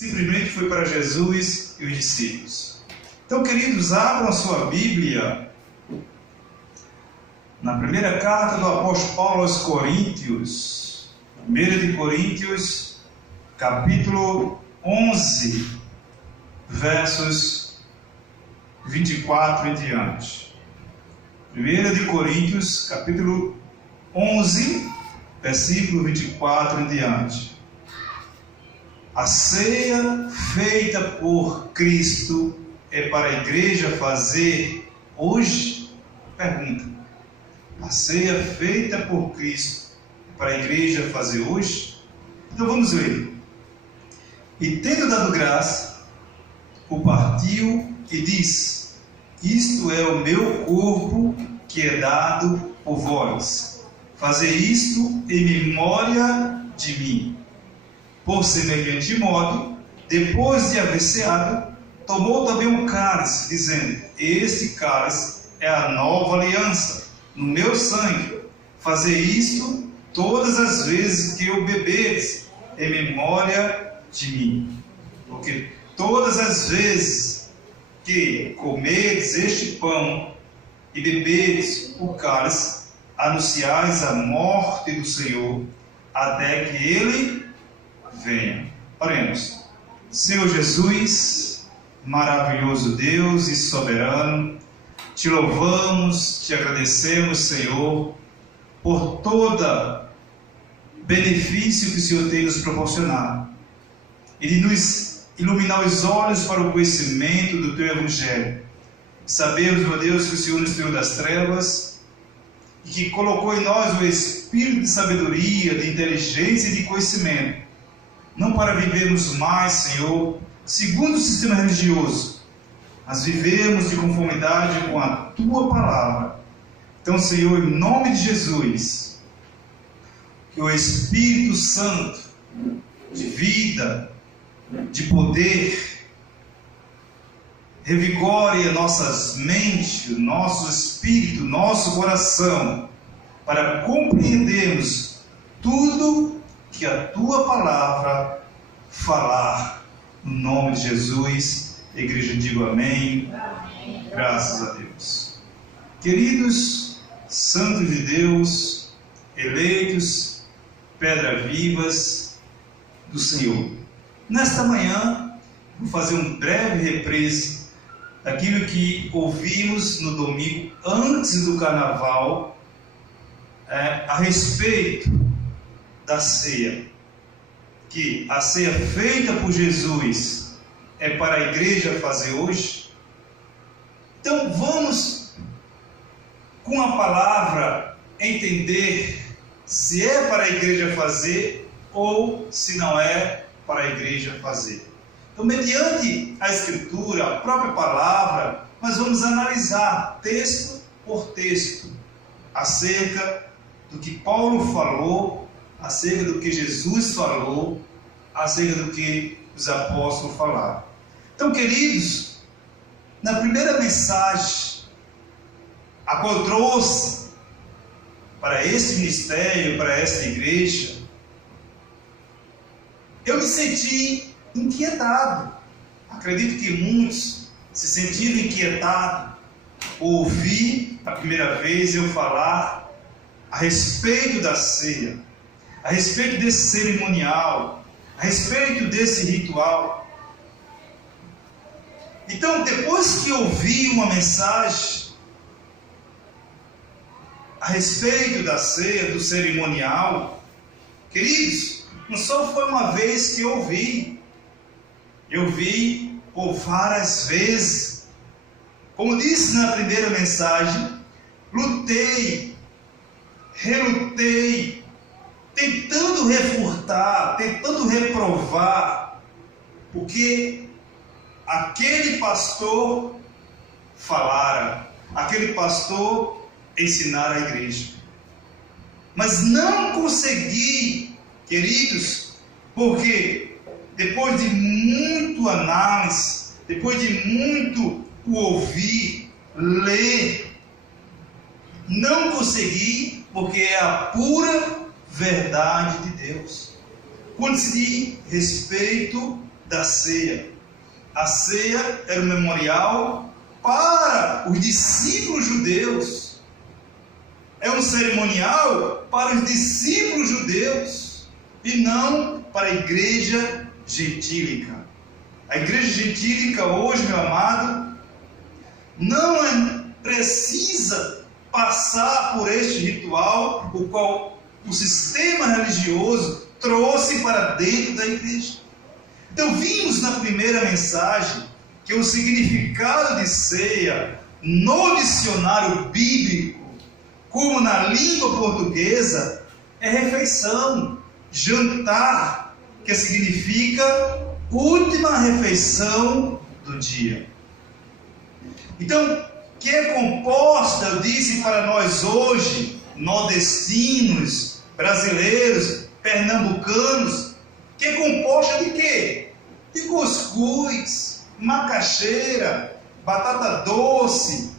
Simplesmente foi para Jesus e os discípulos. Então, queridos, abram a sua Bíblia na primeira carta do apóstolo Paulo aos Coríntios, 1 de Coríntios, capítulo 11, versos 24 em diante. 1 de Coríntios, capítulo 11, versículo 24 em diante. A ceia feita por Cristo é para a igreja fazer hoje? Pergunta. A ceia feita por Cristo é para a igreja fazer hoje? Então vamos ler. E tendo dado graça, o partiu e disse: isto é o meu corpo que é dado por vós. Fazei isto em memória de mim. Por semelhante modo, depois de haver ceado, tomou também um cálice, dizendo: este cálice é a nova aliança, no meu sangue. Fazei isto todas as vezes que o bebedes, em memória de mim. Porque todas as vezes que comedes este pão e bebedes o cálice, anunciais a morte do Senhor, até que Ele venha. Oremos. Senhor Jesus, maravilhoso Deus e soberano, te louvamos, te agradecemos, Senhor, por todo benefício que o Senhor tem nos proporcionado e de nos iluminar os olhos para o conhecimento do Teu Evangelho. Sabemos, meu Deus, que o Senhor nos tirou das trevas e que colocou em nós o espírito de sabedoria, de inteligência e de conhecimento, não para vivermos mais, Senhor, segundo o sistema religioso, mas vivemos de conformidade com a Tua Palavra. Então, Senhor, em nome de Jesus, que o Espírito Santo, de vida, de poder, revigore as nossas mentes, o nosso espírito, nosso coração, para compreendermos tudo que a Tua Palavra falar. No nome de Jesus, a igreja diga amém. Amém. Graças a Deus. Queridos santos de Deus, eleitos, pedras vivas do Senhor, nesta manhã vou fazer um breve reprise daquilo que ouvimos no domingo antes do carnaval, a respeito da ceia, que a ceia feita por Jesus é para a igreja fazer hoje. Então vamos, com a palavra, entender se é para a igreja fazer ou se não é para a igreja fazer. Então, mediante a Escritura, a própria palavra, nós vamos analisar texto por texto acerca do que Paulo falou, acerca do que Jesus falou, acerca do que os apóstolos falaram. Então, queridos, na primeira mensagem, a qual eu trouxe para esse ministério, para esta igreja, eu me senti inquietado. Acredito que muitos se sentiram inquietados ao ouvir a primeira vez eu falar a respeito da ceia, a respeito desse cerimonial, a respeito desse ritual. Então, depois que ouvi uma mensagem a respeito da ceia, do cerimonial, queridos, não só foi uma vez que eu vi por várias vezes. Como disse na primeira mensagem, lutei, relutei, tentando refutar, tentando reprovar, porque aquele pastor falara, aquele pastor ensinara a igreja. Mas não consegui, queridos, porque depois de muito análise, depois de muito ouvir, ler, não consegui, porque é a pura verdade de Deus. Quando se diz respeito da ceia. A ceia era um memorial para os discípulos judeus. É um cerimonial para os discípulos judeus e não para a igreja gentílica. A igreja gentílica hoje, meu amado, não precisa passar por este ritual, o qual o sistema religioso trouxe para dentro da igreja. Então vimos na primeira mensagem que o significado de ceia no dicionário bíblico, como na língua portuguesa, é refeição, jantar, que significa última refeição do dia. Então, que é composta, eu disse para nós hoje, nordestinos, brasileiros, pernambucanos, que é composta de quê? De cuscuz, macaxeira, batata doce,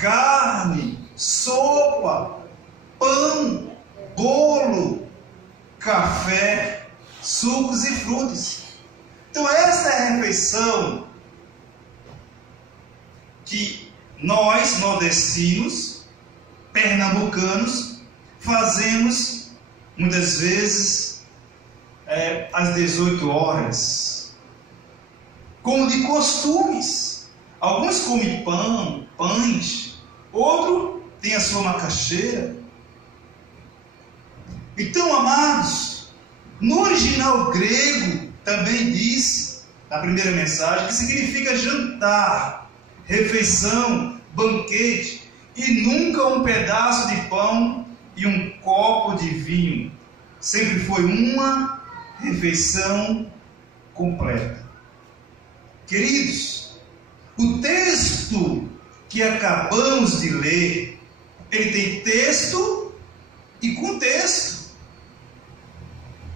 carne, sopa, pão, bolo, café, sucos e frutas. Então essa é a refeição que nós, nordestinos, pernambucanos, fazemos muitas vezes às 18 horas, como de costumes. Alguns comem pães, outro tem a sua macaxeira. Então, amados, no original grego também diz, na primeira mensagem, que significa jantar, refeição, banquete, e nunca um pedaço de pão e um copo de vinho. Sempre foi uma refeição completa. Queridos, o texto que acabamos de ler, ele tem texto e contexto.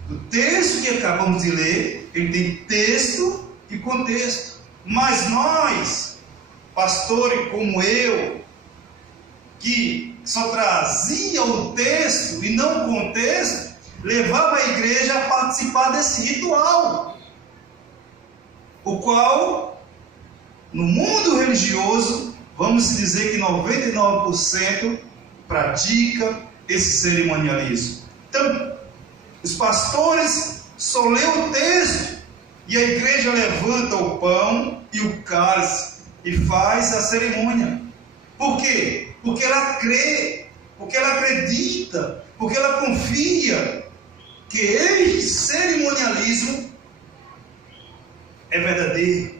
O texto que acabamos de ler, ele tem texto e contexto. Mas nós, pastores como eu, que só trazia o texto e não o contexto, levava a igreja a participar desse ritual, o qual, no mundo religioso, vamos dizer que 99% pratica esse cerimonialismo. Então, os pastores só lêem o texto e a igreja levanta o pão e o cálice e faz a cerimônia. Por quê? Porque ela crê, porque ela acredita, porque ela confia que este cerimonialismo é verdadeiro.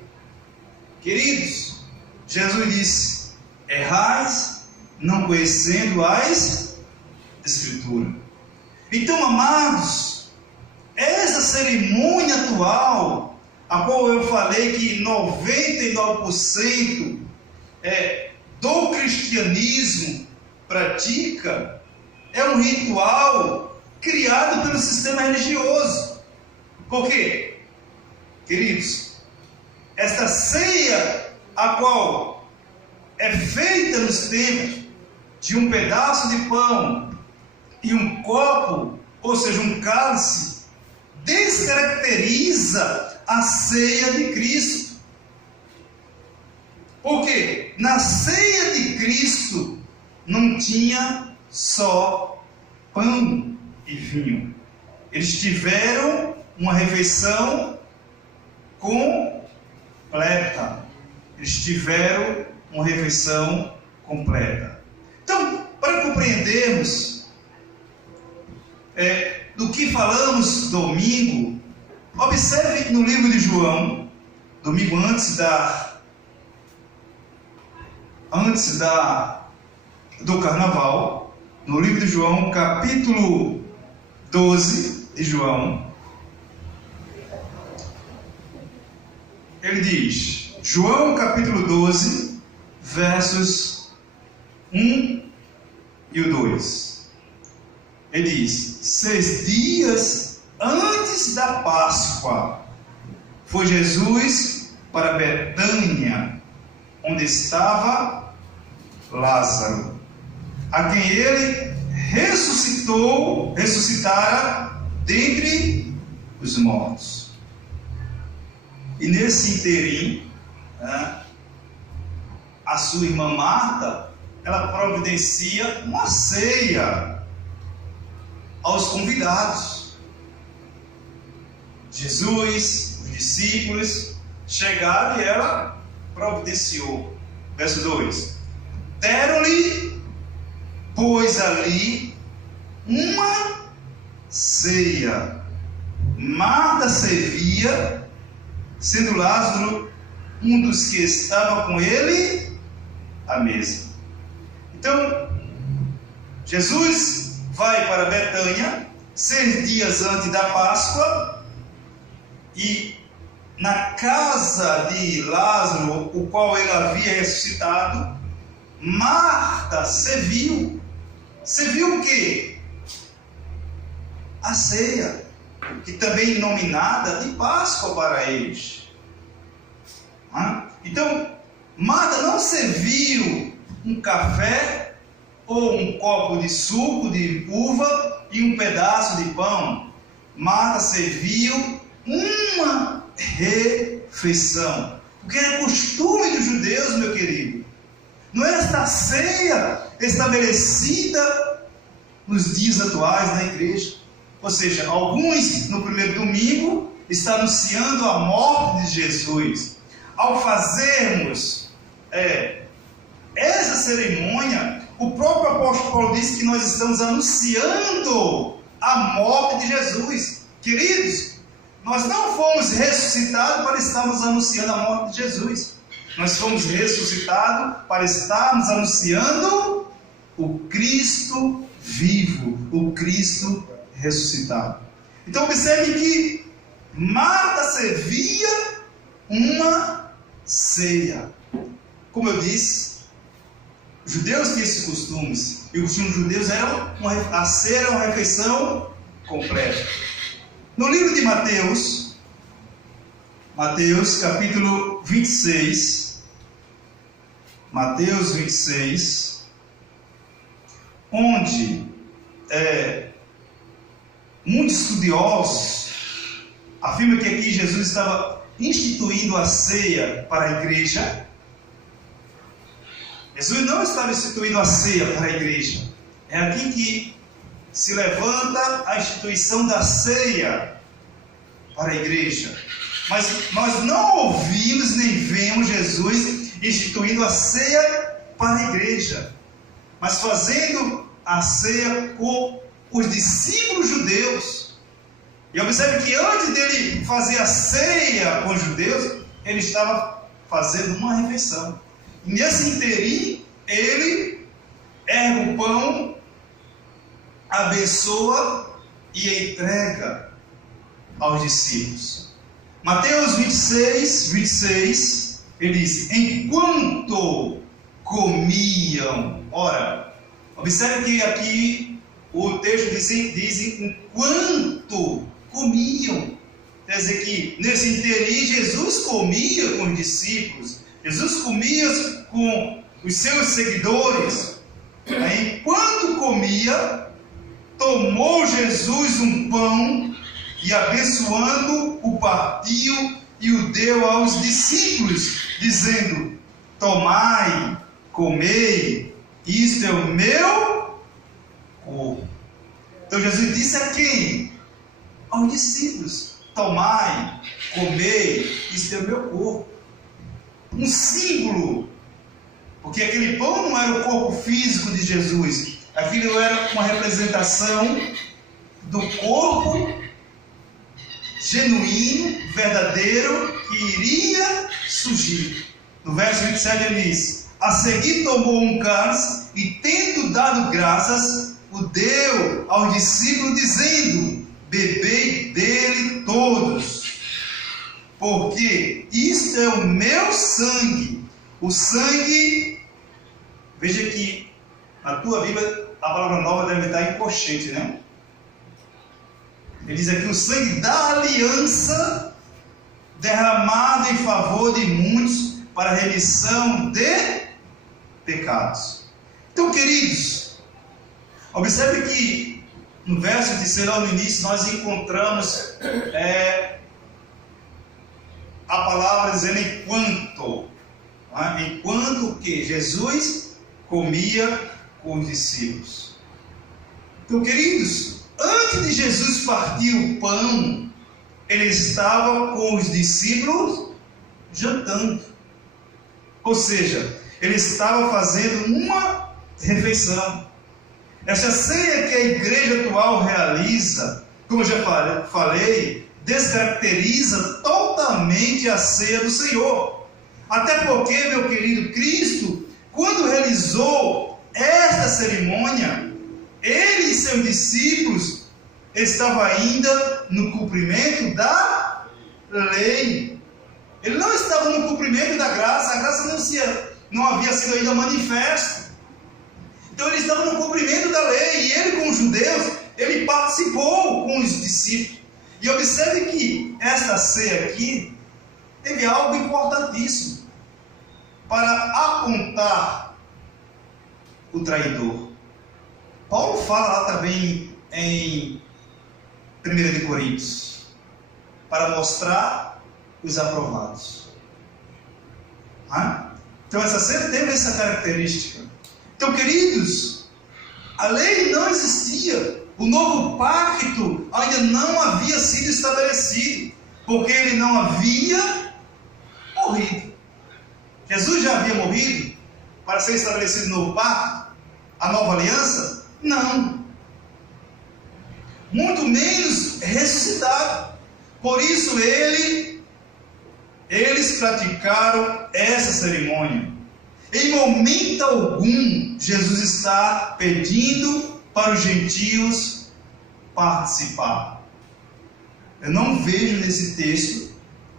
Queridos, Jesus disse: errais não conhecendo as Escrituras. Então, amados, essa cerimônia atual, a qual eu falei que 99% do cristianismo pratica, é um ritual criado pelo sistema religioso. Por quê? Queridos, esta ceia, a qual é feita nos templos de um pedaço de pão e um copo, ou seja, um cálice, descaracteriza a ceia de Cristo. Por quê? Na ceia de Cristo não tinha só pão e vinho. Eles tiveram uma refeição completa. Eles tiveram uma refeição completa. Então, para compreendermos do que falamos domingo, observe no livro de João, domingo antes do carnaval, no livro de João, capítulo 12 de João, ele diz, João capítulo 12, versos 1 e o 2. Ele diz: 6 dias antes da Páscoa, foi Jesus para Betânia, onde estava Lázaro, a quem ele ressuscitara dentre os mortos. E nesse interim, a sua irmã Marta, ela providencia uma ceia aos convidados. Jesus, os discípulos chegaram e ela providenciou. Verso 2: deram-lhe, pois, ali uma ceia. Marta servia, sendo Lázaro um dos que estava com ele à mesa. Então, Jesus vai para Betânia 6 dias antes da Páscoa, e na casa de Lázaro, o qual ele havia ressuscitado, Marta serviu. Serviu o quê? A ceia, que também nominada de Páscoa para eles. Então, Marta não serviu um café ou um copo de suco de uva e um pedaço de pão. Marta serviu uma refeição, porque era costume dos judeus, meu querido. Não era esta ceia estabelecida nos dias atuais na igreja. Ou seja, alguns no primeiro domingo estão anunciando a morte de Jesus. Ao fazermos essa cerimônia, o próprio apóstolo Paulo disse que nós estamos anunciando a morte de Jesus. Queridos, nós não fomos ressuscitados para estarmos anunciando a morte de Jesus. Nós fomos ressuscitados para estarmos anunciando o Cristo vivo, o Cristo ressuscitado. Então observe que Marta servia uma ceia. Como eu disse, os judeus tinham esses costumes, e o costume dos judeus era a ceia era uma refeição completa. No livro de Mateus capítulo 26, Mateus 26, onde muitos estudiosos afirmam que aqui Jesus estava instituindo a ceia para a igreja. Jesus não estava instituindo a ceia para a igreja. É aqui que se levanta a instituição da ceia para a igreja. Mas nós não ouvimos nem vemos Jesus instituindo a ceia para a igreja, mas fazendo a ceia com os discípulos judeus. E observe que antes dele fazer a ceia com os judeus, ele estava fazendo uma refeição. E nesse interim, ele ergue o pão, abençoa e entrega aos discípulos. Mateus 26, ele diz: enquanto comiam. Ora, observe que aqui o texto diz enquanto comiam. Quer dizer que nesse interim Jesus comia com os discípulos, Jesus comia com os seus seguidores. Enquanto comia, tomou Jesus um pão e, abençoando, o partiu e o deu aos discípulos, dizendo: tomai, comei, isto é o meu corpo. Então Jesus disse a quem? Aos discípulos: tomai, comei, isto é o meu corpo. Um símbolo, porque aquele pão não era o corpo físico de Jesus, aquilo era uma representação do corpo genuíno, verdadeiro, que iria surgir. No verso 27 ele diz: a seguir tomou um cálice e, tendo dado graças, o deu aos discípulos, dizendo: bebei dele todos, porque isto é o meu sangue. O sangue, veja que na tua Bíblia a palavra nova deve estar em colchete, né? Ele diz aqui: o sangue da aliança, derramado em favor de muitos para a remissão de pecados. Então, queridos, observe que no verso terceiro, no início, nós encontramos a palavra dizendo enquanto. Enquanto que Jesus comia com os discípulos. Então, queridos, antes de Jesus partir o pão, ele estava com os discípulos jantando. Ou seja, ele estava fazendo uma refeição. Essa ceia que a igreja atual realiza, como eu já falei, descaracteriza totalmente a ceia do Senhor. Até porque, meu querido, Cristo, quando realizou esta cerimônia, ele e seus discípulos estavam ainda no cumprimento da lei. Ele não estava no cumprimento da graça. A graça não havia sido ainda manifesta. Então ele estava no cumprimento da lei. E ele, com os judeus, ele participou com os discípulos. E observe que esta ceia aqui teve algo importantíssimo para apontar o traidor. Paulo fala lá também em 1 Coríntios, para mostrar os aprovados. Então essa ceia teve essa característica. Então, queridos, a lei não existia. O novo pacto ainda não havia sido estabelecido, porque ele não havia morrido. Jesus já havia morrido para ser estabelecido o novo pacto, a nova aliança? Não. Muito menos ressuscitado. Por isso eles praticaram essa cerimônia. Em momento algum, Jesus está pedindo para os gentios participar. Eu não vejo nesse texto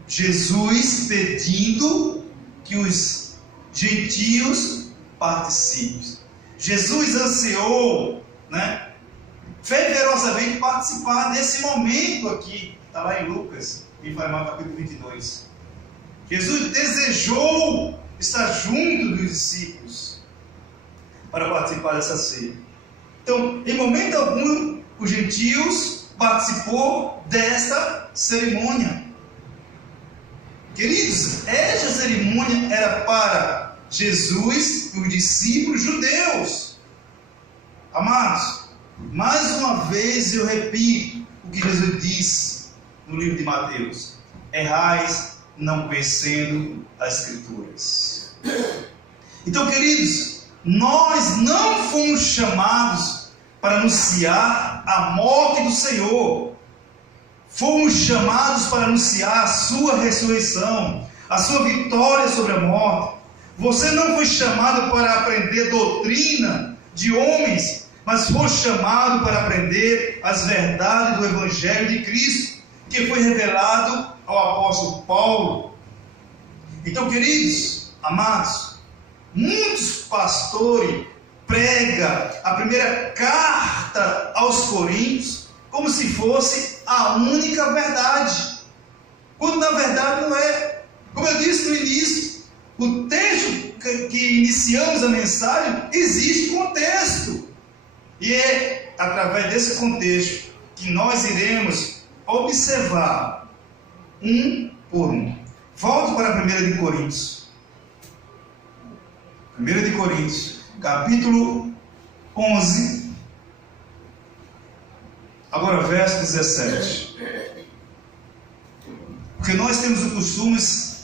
Jesus pedindo que os gentios participem. Jesus ansiou, fervorosamente participar desse momento aqui. Está lá em Lucas, em capítulo 22. Jesus desejou estar junto dos discípulos para participar dessa ceia. Então, em momento algum, os gentios participou desta cerimônia. Queridos, esta cerimônia era para Jesus e os discípulos judeus. Amados, mais uma vez eu repito o que Jesus disse no livro de Mateus: errais não conhecendo as Escrituras. Então, queridos, nós não fomos chamados para anunciar a morte do Senhor. Fomos chamados para anunciar a sua ressurreição, a sua vitória sobre a morte. Você não foi chamado para aprender doutrina de homens, mas foi chamado para aprender as verdades do Evangelho de Cristo, que foi revelado ao apóstolo Paulo. Então, queridos, amados, muitos pastores pregam a primeira carta aos Coríntios como se fosse a única verdade, quando na verdade não é. Como eu disse no início, o texto que iniciamos a mensagem, existe contexto, e é através desse contexto que nós iremos observar um por um. Volto para 1 de Coríntios. 1 de Coríntios, capítulo 11, agora verso 17. Porque nós temos o costume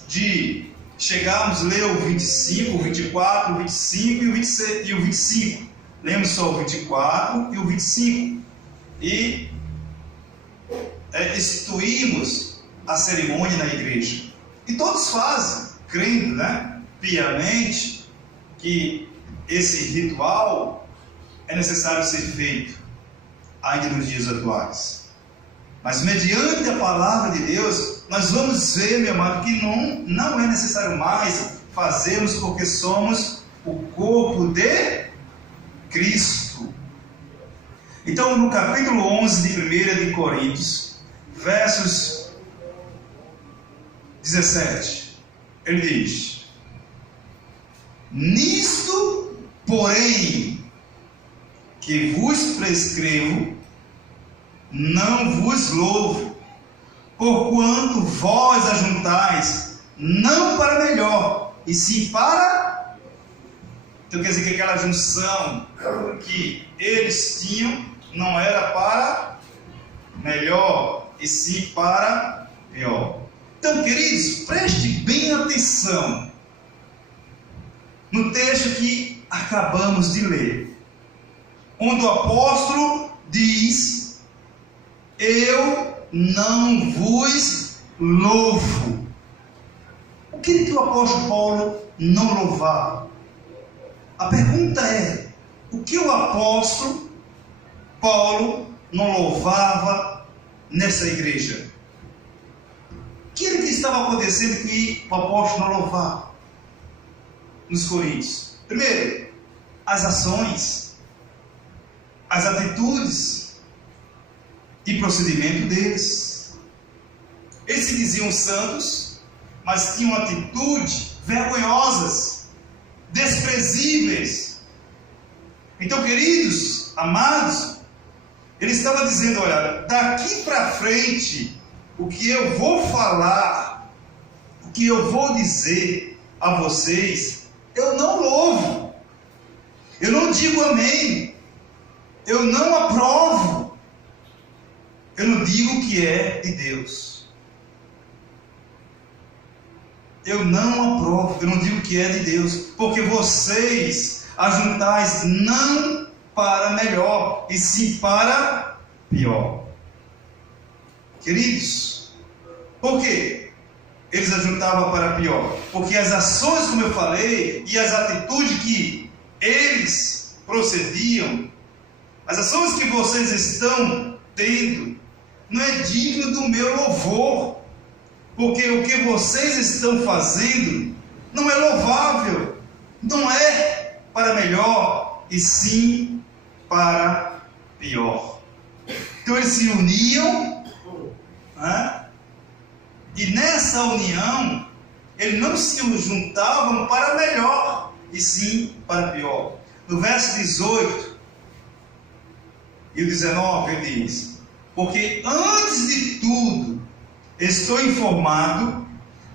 de chegarmos a ler o 25, o 24, o 25 e o 25. Lemos só o 24 e o 25. E instituímos a cerimônia na igreja. E todos fazem, crendo, piamente, que esse ritual é necessário ser feito ainda nos dias atuais. Mas mediante a palavra de Deus, nós vamos ver, meu amado, que não é necessário mais fazermos, porque somos o corpo de Cristo. Então, no capítulo 11 de 1 de Coríntios, versos 17, ele diz: nisto, porém, que vos prescrevo, não vos louvo, porquanto vós ajuntais, não para melhor, e sim para... Então quer dizer que aquela junção que eles tinham não era para melhor, e sim para pior. Então, queridos, preste bem atenção no texto que acabamos de ler, onde o apóstolo diz: eu não vos louvo. O que o apóstolo Paulo não louvava? A pergunta é: o que o apóstolo Paulo não louvava nessa igreja? O que estava acontecendo que o apóstolo não louvava nos Coríntios? Primeiro, as ações, as atitudes e procedimento deles. Eles se diziam santos, mas tinham atitudes vergonhosas, desprezíveis. Então, queridos, amados, ele estava dizendo: olha, daqui para frente, o que eu vou falar, o que eu vou dizer a vocês, eu não louvo, eu não digo amém, eu não aprovo, eu não digo que é de Deus. Eu não aprovo, eu não digo que é de Deus, porque vocês ajuntais não para melhor, e sim para pior. Queridos, por quê eles ajuntavam para pior? Porque as ações, como eu falei, e as atitudes que eles procediam, as ações que vocês estão tendo, não é digno do meu louvor, porque o que vocês estão fazendo não é louvável, não é para melhor, e sim para pior. Então eles se uniam, né? E nessa união, eles não se juntavam para melhor, e sim para pior. No verso 18 e o 19 ele diz: porque antes de tudo estou informado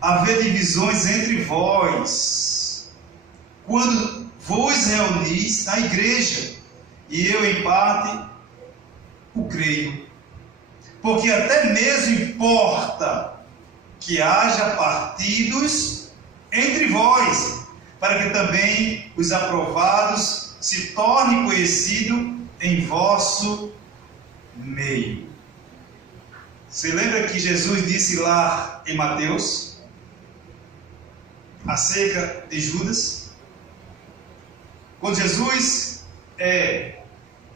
haver divisões entre vós, quando vos reunis na igreja, e eu em parte o creio, porque até mesmo importa que haja partidos entre vós, para que também os aprovados se tornem conhecidos em vosso meio. Você lembra que Jesus disse lá em Mateus, acerca de Judas? Quando Jesus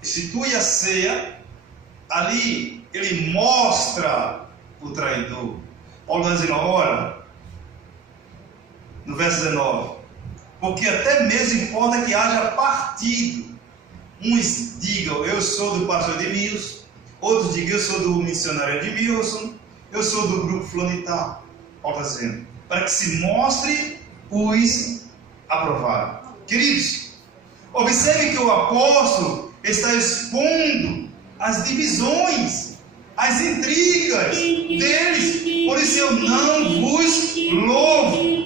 institui a ceia, ali ele mostra o traidor. Paulo está dizendo: ora, no verso 19, porque até mesmo importa que haja partido. Uns digam: eu sou do pastor Edmilson, outros digam: eu sou do missionário Edmilson, eu sou do grupo Flonital. Paulo está dizendo, para que se mostre os aprovados. Queridos, observe que o apóstolo está expondo as divisões, as intrigas deles. Por isso eu não vos louvo.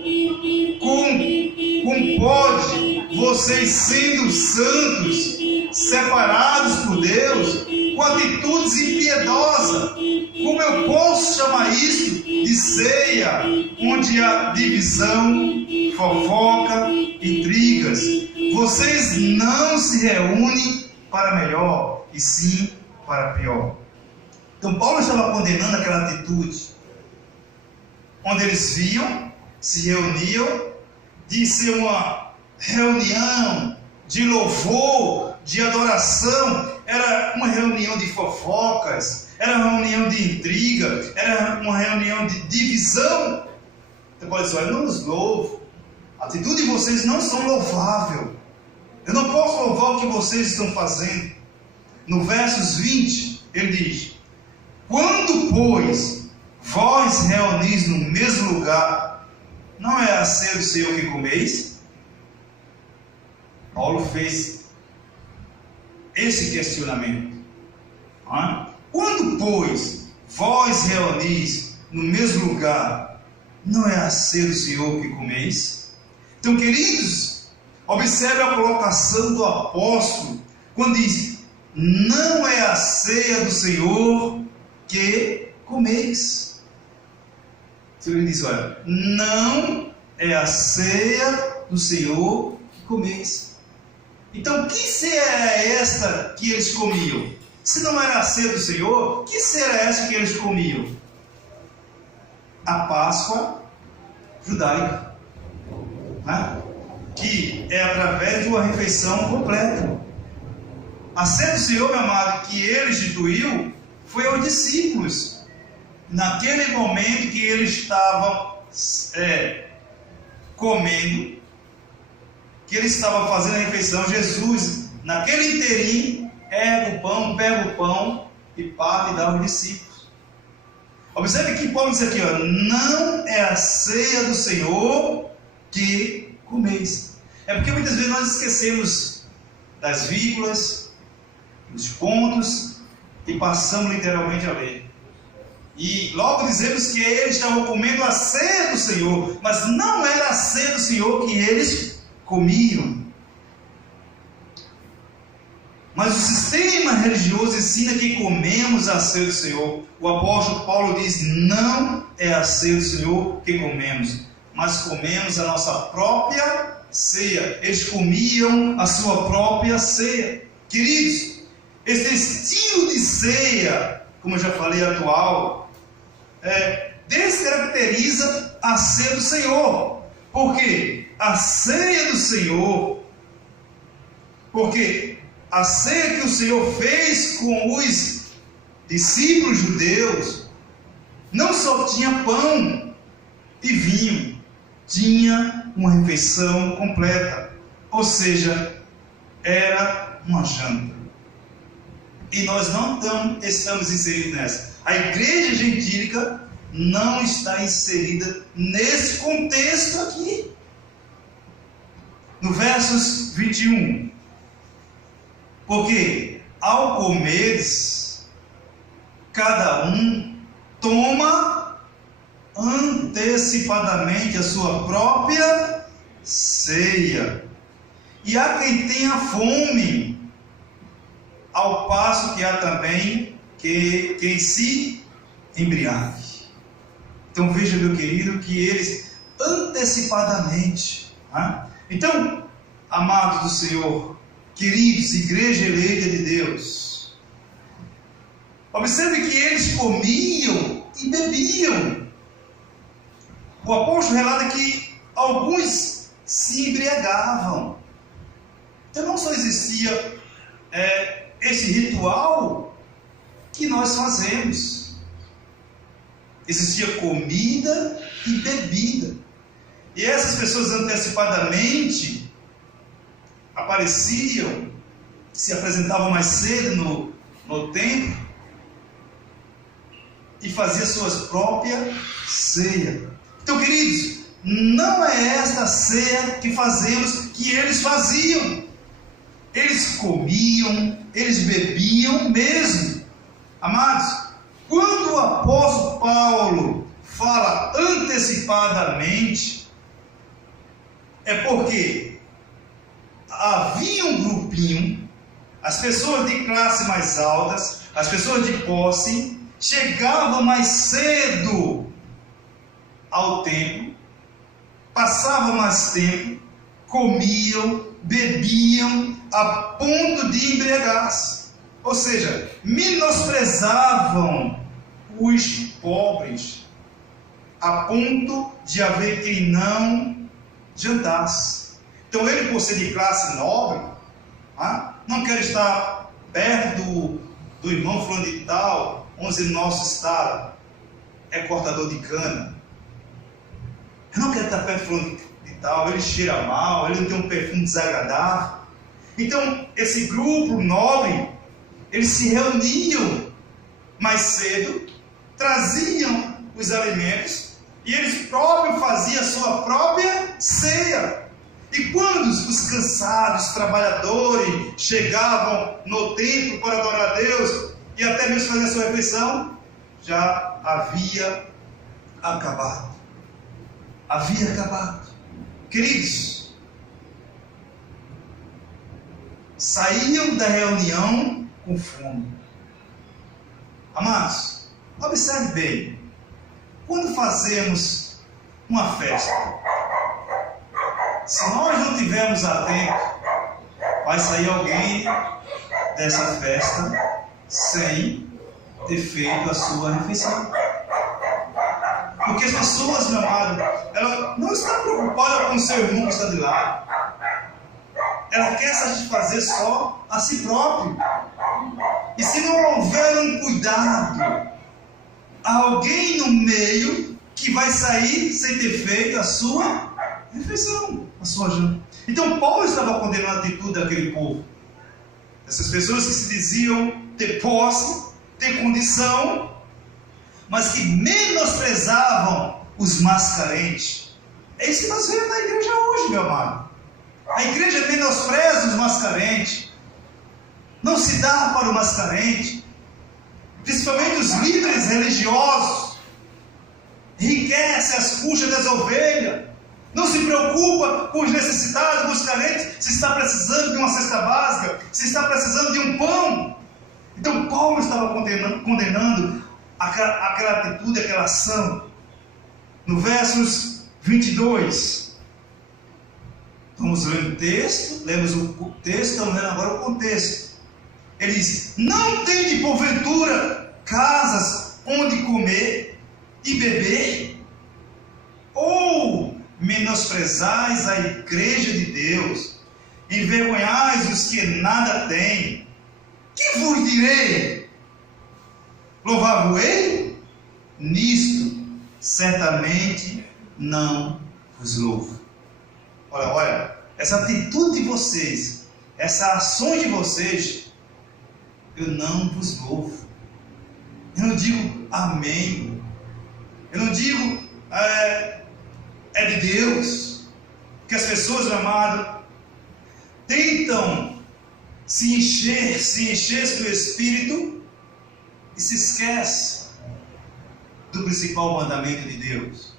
Como pode vocês, sendo santos, separados por Deus, com atitudes impiedosas, como eu posso chamar isso de ceia, onde há divisão, fofoca, intrigas? Vocês não se reúnem para melhor, e sim para pior. Então Paulo estava condenando aquela atitude, onde eles viam, se reuniam, de ser uma reunião de louvor, de adoração, era uma reunião de fofocas, era uma reunião de intriga, era uma reunião de divisão. Então pode dizer: olha, eu não os louvo, a atitude de vocês não são louvável, eu não posso louvar o que vocês estão fazendo. No versos 20 ele diz: quando pois vós reunis no mesmo lugar, não é a ceia do Senhor que comeis? Paulo fez esse questionamento. Quando, pois, vós reunis no mesmo lugar, não é a ceia do Senhor que comeis? Então, queridos, observe a colocação do apóstolo, quando diz, não é a ceia do Senhor que comeis. O Senhor diz, olha, não é a ceia do Senhor que comeis. Então, que ceia era esta que eles comiam? Se não era a ceia do Senhor, que ceia era essa que eles comiam? A Páscoa judaica, né? Que é através de uma refeição completa. A ceia do Senhor, meu amado, que ele instituiu, foi aos discípulos. Naquele momento que eles estavam comendo, que eles estavam fazendo a refeição, Jesus, naquele inteirinho, pega o pão e parte e dá aos discípulos. Observe que Paulo diz aqui, ó, não é a ceia do Senhor que comeis. É porque muitas vezes nós esquecemos das vírgulas, dos pontos e passamos literalmente a ler. E logo dizemos que eles estavam comendo a ceia do Senhor, mas não era a ceia do Senhor que eles comiam. Mas o sistema religioso ensina que comemos a ceia do Senhor. O apóstolo Paulo diz, não é a ceia do Senhor que comemos, mas comemos a nossa própria ceia. Eles comiam a sua própria ceia. Queridos, esse estilo de ceia, como eu já falei, atual, descaracteriza a ceia do Senhor. Por quê? A ceia do Senhor, porque a ceia que o Senhor fez com os discípulos judeus, não só tinha pão e vinho, tinha uma refeição completa, ou seja, era uma janta. E nós não estamos inseridos nessa. A igreja gentílica não está inserida nesse contexto aqui. No versos 21. Porque ao comeres, cada um toma antecipadamente a sua própria ceia. E há quem tenha fome, ao passo que há também quem se embriague. Então veja, meu querido, que eles antecipadamente. Então, amados do Senhor, queridos, igreja eleita de Deus, observe que eles comiam e bebiam. O apóstolo relata que alguns se embriagavam. Então não só existia esse ritual que nós fazemos, existia comida e bebida. E essas pessoas antecipadamente apareciam, se apresentavam mais cedo no templo e faziam suas próprias ceias. Então, queridos, não é esta ceia que fazemos que eles faziam. Eles comiam, eles bebiam mesmo. Amados, quando o apóstolo Paulo fala antecipadamente, é porque havia um grupinho, as pessoas de classe mais altas, as pessoas de posse, chegavam mais cedo ao templo, passavam mais tempo, comiam, bebiam, a ponto de embriagar-se. Ou seja, menosprezavam os pobres, a ponto de haver quem não jantasse. Então ele, por ser de classe nobre, não quer estar perto do irmão fulano de tal, onde no nosso estado é cortador de cana. Eu não quero estar perto do fulano de tal, ele cheira mal, ele não tem um perfume desagradável. Então esse grupo nobre, eles se reuniam mais cedo, traziam os alimentos e eles próprios faziam a sua própria ceia. E quando os cansados, os trabalhadores chegavam no templo para adorar a Deus e até mesmo fazer a sua refeição, já havia acabado. Havia acabado. Queridos, saíam da reunião com fome. Amados, observe bem. Quando fazemos uma festa, se nós não tivermos atento, vai sair alguém dessa festa sem ter feito a sua refeição. Porque as pessoas, meu amado, ela não está preocupada com o seu irmão que está de lado. Ela quer satisfazer só a si próprio. E se não houver um cuidado, há alguém no meio que vai sair sem ter feito a sua refeição, a sua janta. Então Paulo estava condenando a atitude daquele povo. Essas pessoas que se diziam ter posse, ter condição, mas que menosprezavam os mais carentes. É isso que nós vemos na igreja hoje, meu amado. A igreja menospreza os mais carentes. Não se dá para o mais carente. Principalmente os líderes religiosos. Enriquece as custas das ovelhas. Não se preocupa com os necessitados, com os carentes. Se está precisando de uma cesta básica, se está precisando de um pão. Então Paulo estava condenando aquela atitude, aquela ação. No versos 22. Vamos ler o texto. Lemos o texto, estamos lendo agora o contexto. Ele diz: não tende porventura casas onde comer e beber? Ou menosprezais a igreja de Deus, envergonhais os que nada têm? Que vos direi? Louvar-vos-ei? Nisto certamente não vos louvo. Olha, essa atitude de vocês, essa ação de vocês, eu não vos louvo. Eu não digo amém. Eu não digo é de Deus. Que as pessoas, meu amado, tentam se encher do Espírito e se esquece do principal mandamento de Deus,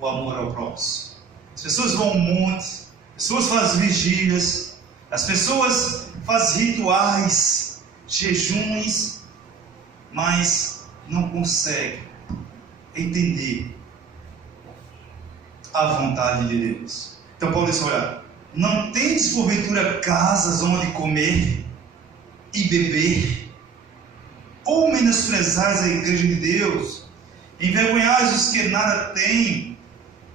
o amor ao próximo. As pessoas vão ao monte, as pessoas fazem vigílias, as pessoas fazem rituais, jejuns, mas não conseguem entender a vontade de Deus. Então Paulo diz: olha, não tendes porventura casas onde comer e beber? Ou menosprezais a igreja de Deus, envergonhais os que nada têm?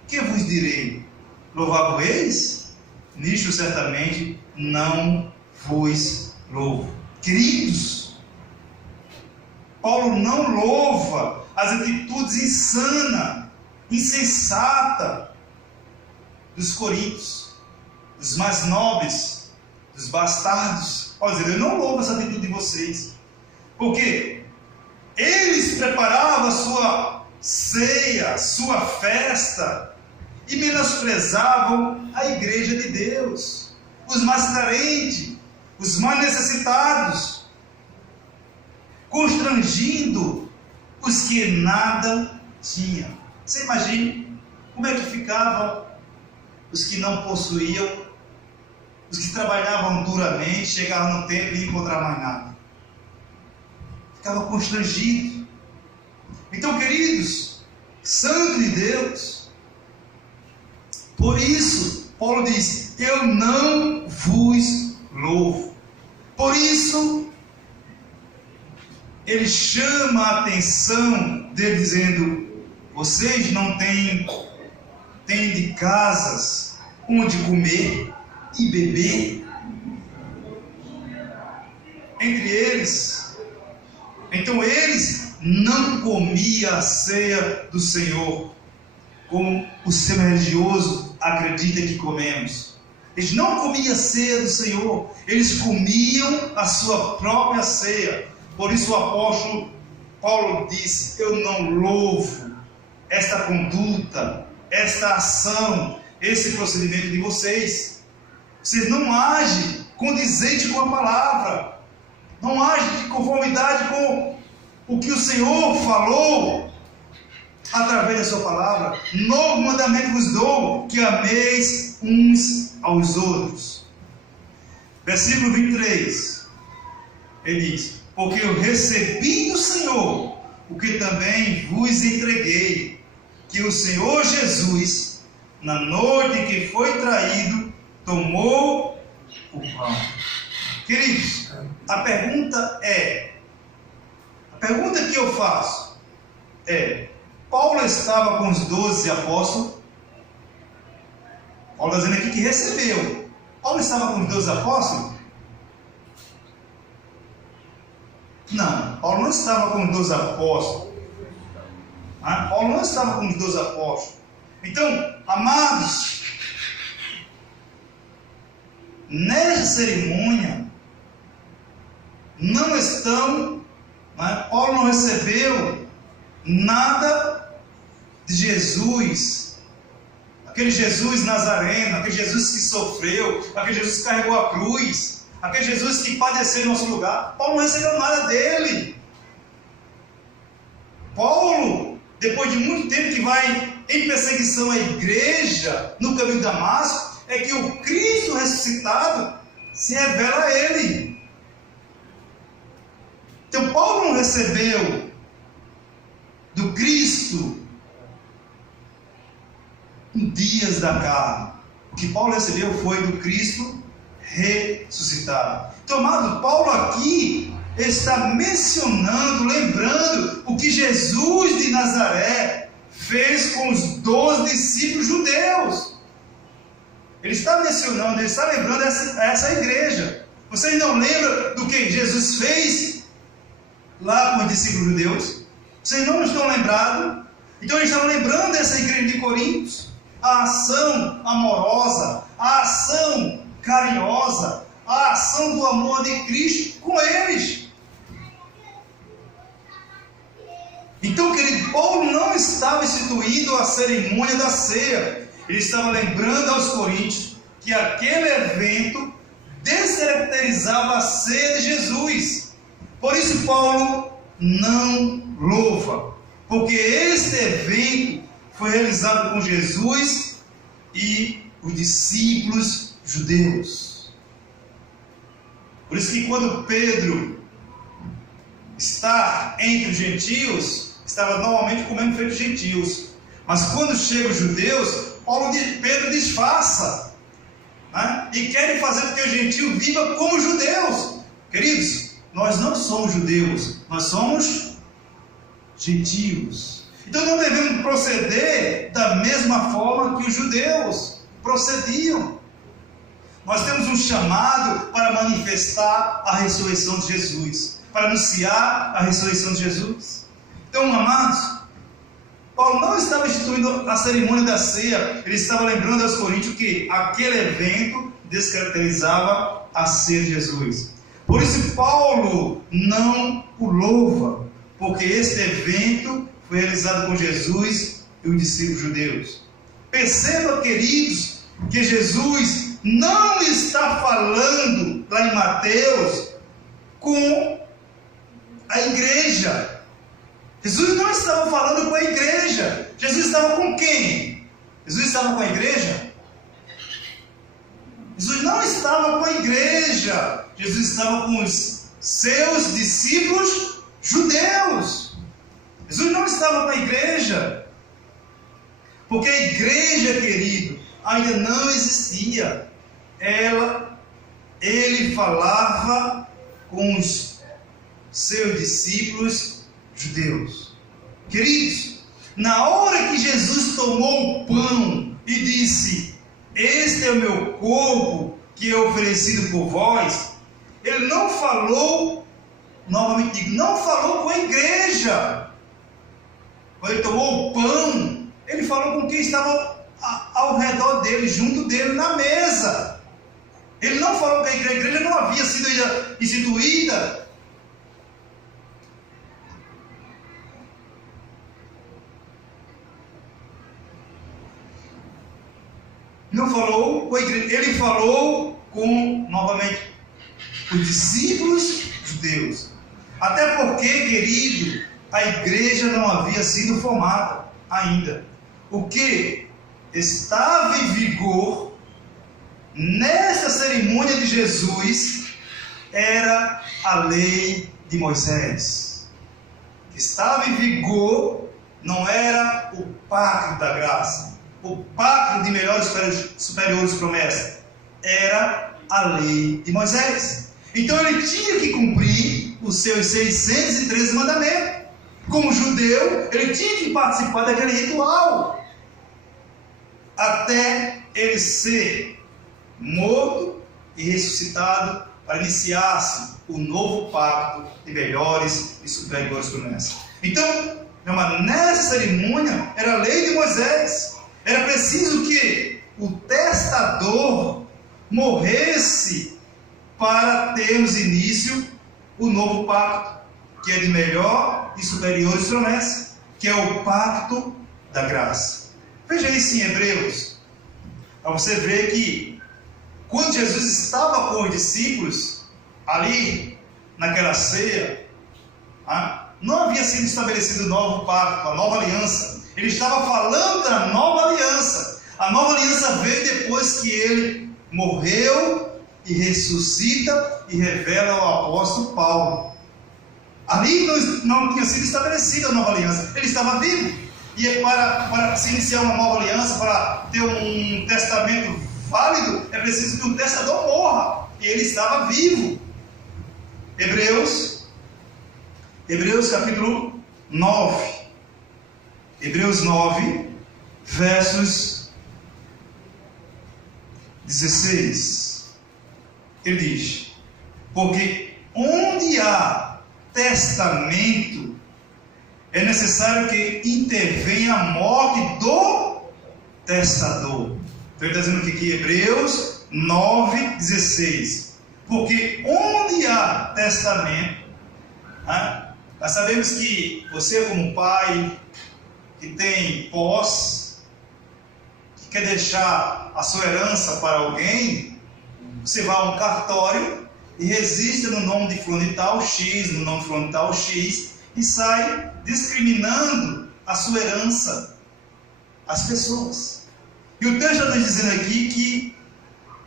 Que vos direi? Louvar-vos-eis? Nisto certamente não vos louvo. Queridos, Paulo não louva as atitudes insensatas dos coríntios, dos mais nobres, dos bastardos. Paulo diz: eu não louvo essa atitude de vocês, porque eles preparavam a sua ceia, sua festa, e menosprezavam a igreja de Deus, os mais carentes, os mais necessitados, constrangindo os que nada tinham. Você imagina como é que ficavam os que não possuíam, os que trabalhavam duramente, chegavam no templo e não encontravam mais nada. Ficava constrangido. Então, queridos, santo de Deus, por isso Paulo diz: eu não vos louvo. Por isso ele chama a atenção dele dizendo: vocês não têm de casas onde comer e beber? Entre eles, então eles não comiam a ceia do Senhor, como o sistema religioso acredita que comemos. Eles não comiam a ceia do Senhor, eles comiam a sua própria ceia. Por isso o apóstolo Paulo disse: eu não louvo esta conduta, esta ação, esse procedimento de vocês. Vocês não agem condizente com a palavra, não agem de conformidade com o que o Senhor falou. através da sua palavra. Novo mandamento vos dou, que ameis uns aos outros. Versículo 23, ele diz: porque eu recebi do Senhor o que também vos entreguei, que o Senhor Jesus, na noite que foi traído, tomou o pão. Queridos, a pergunta que eu faço é: Paulo estava com os 12 apóstolos? Paulo está dizendo aqui que recebeu. Paulo estava com os 12 apóstolos? Não, Paulo não estava com os 12 apóstolos. Paulo não estava com os 12 apóstolos. Então, amados, nessa cerimônia não estão, Paulo não recebeu nada de Jesus, aquele Jesus nazareno, aquele Jesus que sofreu, aquele Jesus que carregou a cruz, aquele Jesus que padeceu em nosso lugar. Paulo não recebeu nada dele. Paulo, depois de muito tempo que vai em perseguição à igreja no caminho de Damasco, é que o Cristo ressuscitado se revela a ele. Então Paulo não recebeu do Cristo dias da carne. O que Paulo recebeu foi do Cristo ressuscitado. Então, amado, Paulo aqui está mencionando, lembrando o que Jesus de Nazaré fez com os 12 discípulos judeus. Ele está mencionando, ele está lembrando essa igreja. Vocês não lembram do que Jesus fez lá com os discípulos judeus? Vocês não estão lembrados? Então eles estão lembrando dessa igreja de Coríntios, a ação amorosa, a ação carinhosa, a ação do amor de Cristo com eles. Então, querido, Paulo não estava instituindo a cerimônia da ceia. Ele estava lembrando aos coríntios que aquele evento descaracterizava a ceia de Jesus. Por isso Paulo não louva, porque este evento foi realizado com Jesus e os discípulos judeus. Por isso que quando Pedro está entre os gentios, estava normalmente comendo feito gentios. Mas quando chegam os judeus, Pedro disfarça, e quer fazer com que o gentio viva como judeus. Queridos, nós não somos judeus, nós somos gentios. Então não devemos proceder da mesma forma que os judeus procediam. Nós temos um chamado para manifestar a ressurreição de Jesus, para anunciar a ressurreição de Jesus. Então, amados, Paulo não estava instituindo a cerimônia da ceia, ele estava lembrando aos coríntios que aquele evento descaracterizava a ceia de Jesus. Por isso Paulo não o louva, porque este evento foi realizado com Jesus e os discípulos judeus. Perceba, queridos, que Jesus não está falando lá em Mateus com a igreja. Jesus não estava falando com a igreja. Jesus estava com quem? Jesus estava com a igreja? Jesus não estava com a igreja. Jesus estava com os seus discípulos judeus. Jesus não estava com a igreja, porque a igreja, querido, ainda não existia. Ele falava com os seus discípulos judeus. Queridos, na hora que Jesus tomou o pão e disse: este é o meu corpo que é oferecido por vós, ele não falou, novamente digo, não falou com a igreja. Quando ele tomou o pão, ele falou com quem estava ao redor dele, junto dele, na mesa. Ele não falou que a igreja não havia sido instituída. Não falou com a igreja, ele falou com, novamente, os discípulos judeus. Até porque, querido, a igreja não havia sido formada. ainda. O que estava em vigor nesta cerimônia de Jesus era a lei de Moisés. O que estava em vigor não era o pacto da graça, o pacto de melhores superiores promessas, era a lei de Moisés. Então ele tinha que cumprir os seus 613 mandamentos. Como judeu, ele tinha que participar daquele ritual até ele ser morto e ressuscitado para iniciar-se o novo pacto de melhores e superiores promessas. Então, nessa cerimônia era a lei de Moisés. Era preciso que o testador morresse para termos início o novo pacto, que é de melhor e superiores promessas, que é o pacto da graça. Veja isso em Hebreus, para você ver que quando Jesus estava com os discípulos ali naquela ceia, não havia sido estabelecido o novo pacto, a nova aliança. Ele estava falando da nova aliança. A nova aliança veio depois que ele morreu e ressuscita e revela ao apóstolo Paulo. Ali não tinha sido estabelecida a nova aliança. Ele estava vivo. E para se iniciar uma nova aliança, para ter um testamento válido, é preciso que o testador morra. E ele estava vivo. Hebreus capítulo 9. Hebreus 9, versos 16. Ele diz: porque onde há testamento, é necessário que intervenha a morte do testador. Então ele está dizendo aqui, Hebreus 9, 16. Porque onde há testamento, nós sabemos que você, como pai, que tem posse, que quer deixar a sua herança para alguém, você vai a um cartório e registra no nome de fulano de tal X, no nome de fulano de tal X, e sai discriminando a sua herança às pessoas. E o texto está dizendo aqui que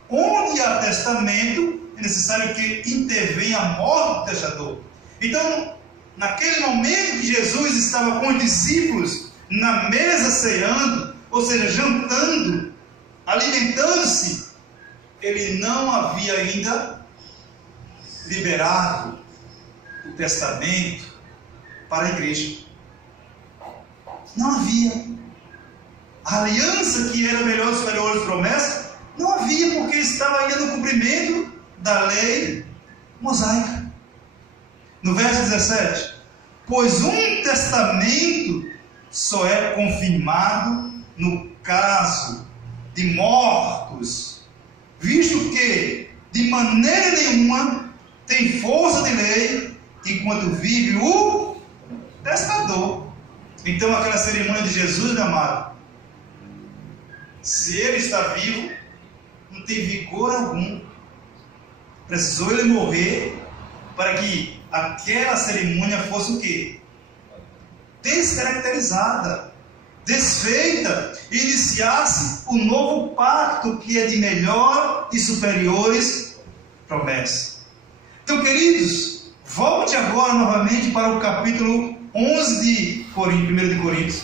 onde há testamento, é necessário que intervenha a morte do testador. Então, naquele momento que Jesus estava com os discípulos na mesa ceando, ou seja, jantando, alimentando-se, ele não havia ainda liberado o testamento para a igreja. Não havia. A aliança que era melhor superior às promessas, não havia, porque estava ainda no cumprimento da lei mosaica. No verso 17: pois um testamento só é confirmado no caso de mortos, visto que de maneira nenhuma tem força de lei enquanto vive o testador. Então aquela cerimônia de Jesus, meu amado, se ele está vivo, não tem vigor algum. Precisou ele morrer para que aquela cerimônia fosse o quê? Descaracterizada, desfeita, e iniciasse o novo pacto que é de melhor e superiores promessas. Então, queridos, volte agora novamente para o capítulo 11 de 1 de Coríntios.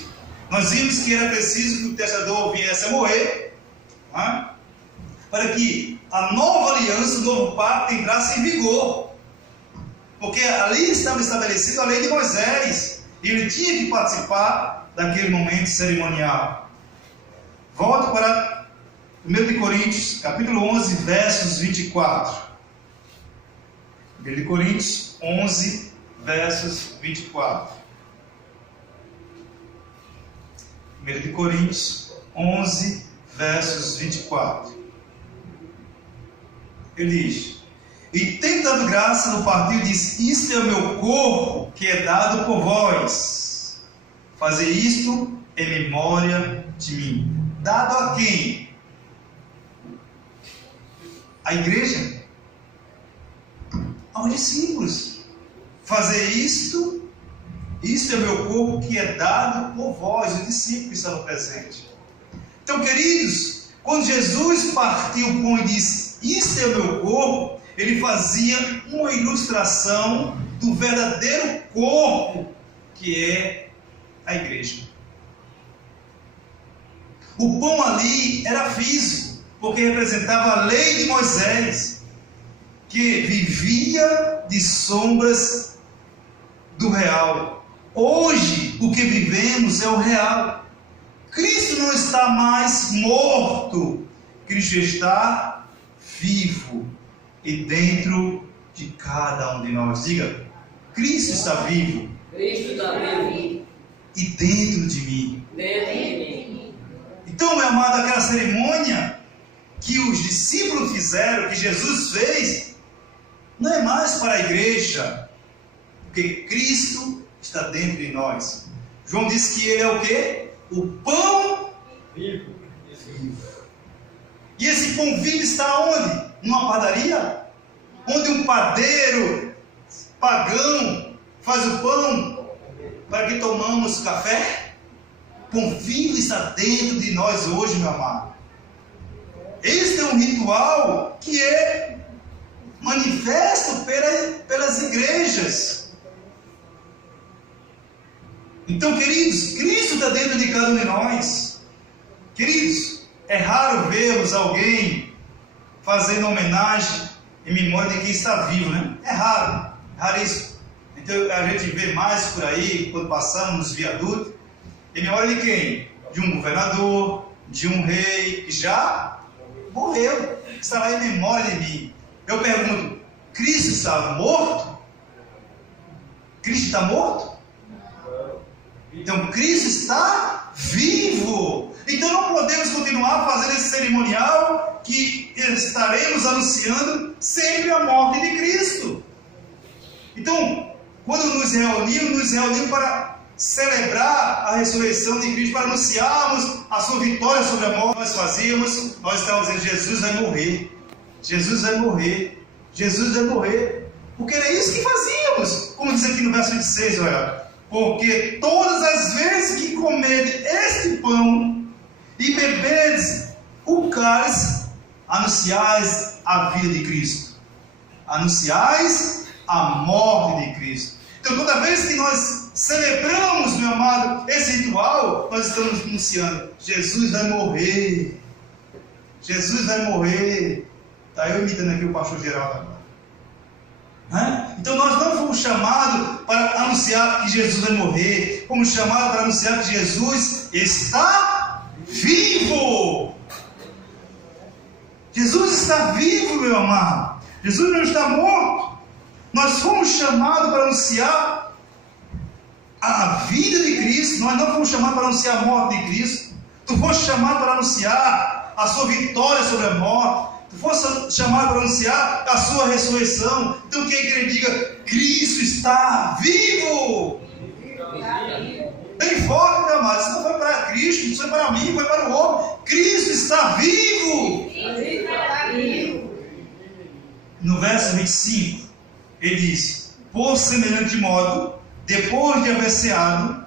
Nós vimos que era preciso que o testador viesse a morrer, para que a nova aliança, o novo pacto entrasse em vigor. Porque ali estava estabelecida a lei de Moisés, e ele tinha que participar daquele momento cerimonial. Volte para 1 de Coríntios, capítulo 11, versos 24. 1 de Coríntios 11, versos 24. 1 de Coríntios 11, versos 24. Ele diz: e tem dado graça no partido, diz: isto é o meu corpo que é dado por vós. Fazer isto em memória de mim. Dado a quem? A igreja? Aos discípulos. Fazer isto Isso é meu corpo que é dado por vós, os discípulos que estão presentes. Então, queridos, quando Jesus partiu o pão e disse, isso é o meu corpo, ele fazia uma ilustração do verdadeiro corpo que é a igreja. O pão ali era físico, porque representava a lei de Moisés, que vivia de sombras do real. Hoje, o que vivemos é o real. Cristo não está mais morto, Cristo está vivo e dentro de cada um de nós. Diga, Cristo está vivo. Cristo está vivo. E dentro de mim. Dentro de mim. Então, meu amado, aquela cerimônia que os discípulos fizeram, que Jesus fez, não é mais para a igreja, porque Cristo está dentro de nós. João disse que ele é o quê? O pão vivo. E esse pão vivo está onde? Numa padaria? Onde um padeiro pagão faz o pão para que tomamos café? O pão vivo está dentro de nós hoje, meu amado. Este é um ritual que é manifesto pelas igrejas. Então, queridos, Cristo está dentro de cada um de nós. Queridos, é raro vermos alguém fazendo homenagem em memória de quem está vivo, né? É raro, raríssimo. Então, a gente vê mais por aí, quando passamos nos viadutos, em memória de quem? De um governador, de um rei que já morreu, está lá em memória de mim. Eu pergunto, Cristo está morto? Cristo está morto? Então Cristo está vivo. Então não podemos continuar fazendo esse cerimonial que estaremos anunciando sempre a morte de Cristo. Então, quando nos reunimos para celebrar a ressurreição de Cristo, para anunciarmos a sua vitória sobre a morte. Nós estamos dizendo, Jesus vai morrer. Jesus vai morrer. Jesus vai morrer. Porque era isso que fazíamos. Como diz aqui no verso 26, olha. Porque todas as vezes que comerdes este pão e bebedes o cálice, anunciais a vida de Cristo. Anunciais a morte de Cristo. Então, toda vez que nós celebramos, meu amado, esse ritual, nós estamos anunciando, Jesus vai morrer. Jesus vai morrer. Está eu imitando aqui o pastor Geraldo agora. Então nós não fomos chamados para anunciar que Jesus vai morrer, fomos chamados para anunciar que Jesus está vivo. Jesus está vivo, meu amado. Jesus não está morto. Nós fomos chamados para anunciar a vida de Cristo. Nós não fomos chamados para anunciar a morte de Cristo. Tu foste chamado para anunciar a sua vitória sobre a morte. Tu fosse chamado para anunciar a sua ressurreição. Então que a igreja diga, Cristo está vivo. Bem forte, meu amado. Isso não foi para Cristo, isso foi para mim, foi para o outro. Cristo está vivo. No verso 25, ele diz, por semelhante modo, depois de haver ceado,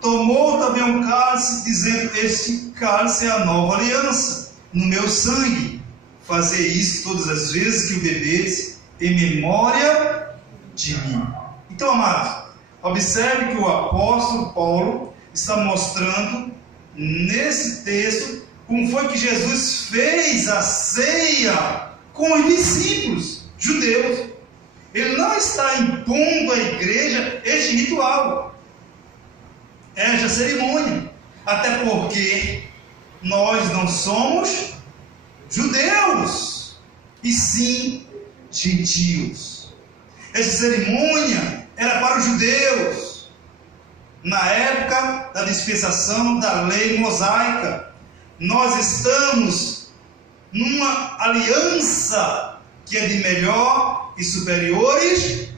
tomou também um cálice, dizendo, este cálice é a nova aliança, no meu sangue. Fazer isso todas as vezes que o bebedes, em memória de mim. Então, amados, observe que o apóstolo Paulo está mostrando nesse texto como foi que Jesus fez a ceia com os discípulos judeus. Ele não está impondo à igreja este ritual, esta cerimônia, até porque nós não somos judeus, e sim gentios. Essa cerimônia era para os judeus, na época da dispensação da lei mosaica. Nós estamos numa aliança que é de melhor e superiores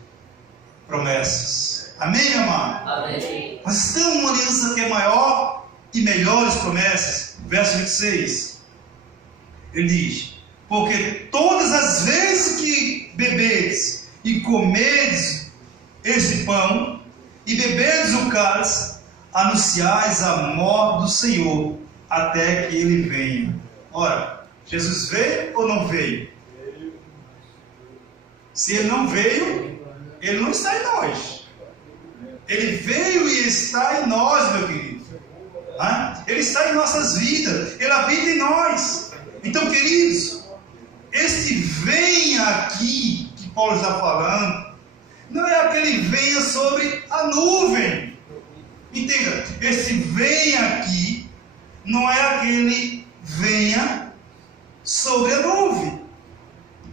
promessas. Amém, meu amado? Amém. Nós estamos numa aliança que é maior e melhores promessas. Verso 26. Ele diz, porque todas as vezes que bebedes e comedes este pão e beberdes o cálice, anunciais a morte do Senhor, até que Ele venha. Ora, Jesus veio ou não veio? Se Ele não veio, Ele não está em nós. Ele veio e está em nós, meu querido. Ele está em nossas vidas. Ele habita em nós. Então, queridos, este venha aqui que Paulo está falando, não é aquele venha sobre a nuvem. Entenda, esse venha aqui não é aquele venha sobre a nuvem.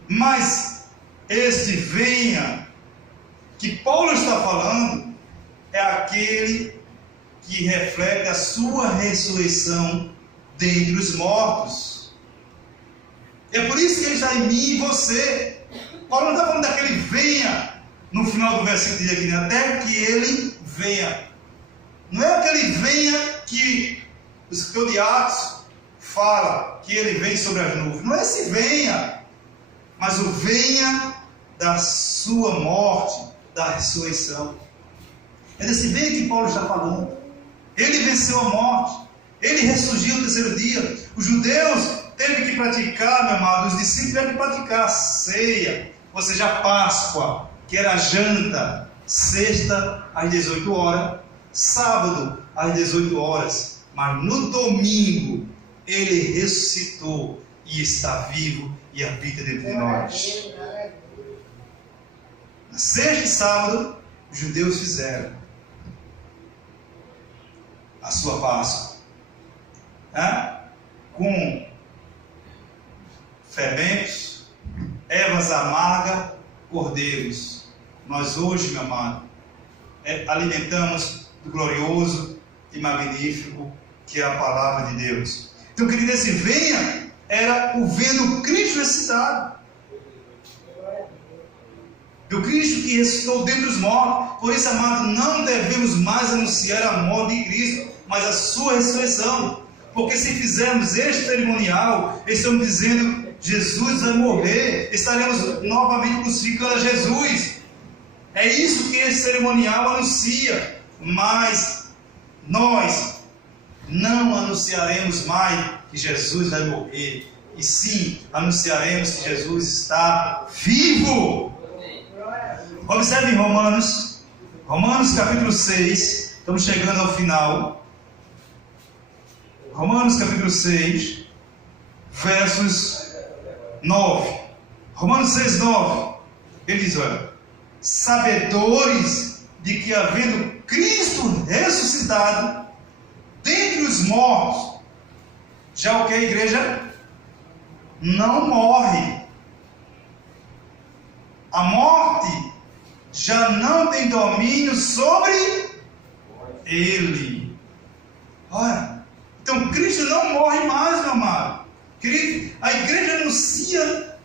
Mas este venha que Paulo está falando é aquele que reflete a sua ressurreição dentre os mortos. É por isso que ele está em mim e você. Paulo não está falando daquele venha no final do versículo diz aqui, até que ele venha. Não é aquele venha que o escritor de Atos fala que ele vem sobre as nuvens. Não é esse venha, mas o venha da sua morte, da ressurreição. É desse venha que Paulo está falando. Ele venceu a morte, ele ressurgiu no terceiro dia. Os judeus teve que praticar, meu amado, os discípulos tiveram que praticar a ceia, ou seja, a Páscoa, que era a janta, sexta às 18 horas, sábado às 18 horas, mas no domingo ele ressuscitou e está vivo e habita dentro de nós. Na sexta e sábado, os judeus fizeram a sua Páscoa, com fermentos, ervas amargas, cordeiros. Nós hoje, meu amado, alimentamos do glorioso e magnífico que é a palavra de Deus. Então, querido, esse venha era o vendo Cristo ressuscitado, do Cristo que ressuscitou dentre os mortos. Por isso, amado, não devemos mais anunciar a morte de Cristo, mas a sua ressurreição. Porque se fizermos este cerimonial, estamos dizendo Jesus vai morrer, estaremos novamente crucificando a Jesus. É isso que esse cerimonial anuncia. Mas nós não anunciaremos mais que Jesus vai morrer, e sim anunciaremos que Jesus está vivo. Observe em Romanos capítulo 6, estamos chegando ao final. Romanos capítulo 6, versos 9. Romanos 6, 9. Ele diz, olha, sabedores de que havendo Cristo ressuscitado dentre os mortos, já o que a igreja não morre. A morte já não tem domínio sobre ele. Olha, então Cristo não morre mais, meu amado. A igreja anuncia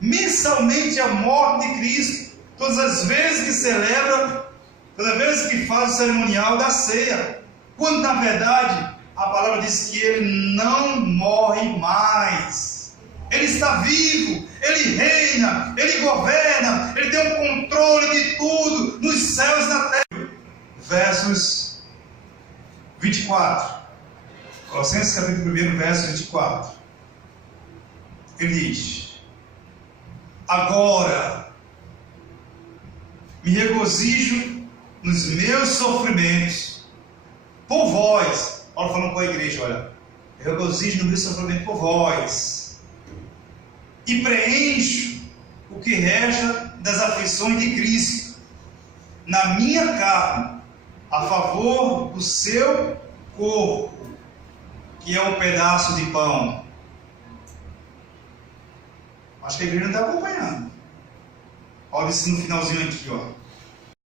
mensalmente a morte de Cristo, todas as vezes que celebra, todas as vezes que faz o cerimonial da ceia, quando na verdade a palavra diz que ele não morre mais. Ele está vivo, ele reina, ele governa, ele tem um controle de tudo, nos céus e na terra. Versos 24. Colossenses capítulo 1, verso 24. Ele diz: agora me regozijo nos meus sofrimentos por vós. Olha, falando com a igreja, olha, regozijo no meu sofrimento por vós, e preencho o que resta das aflições de Cristo na minha carne, a favor do seu corpo, que é um pedaço de pão. Acho que a igreja não está acompanhando. Olha isso no finalzinho aqui, ó.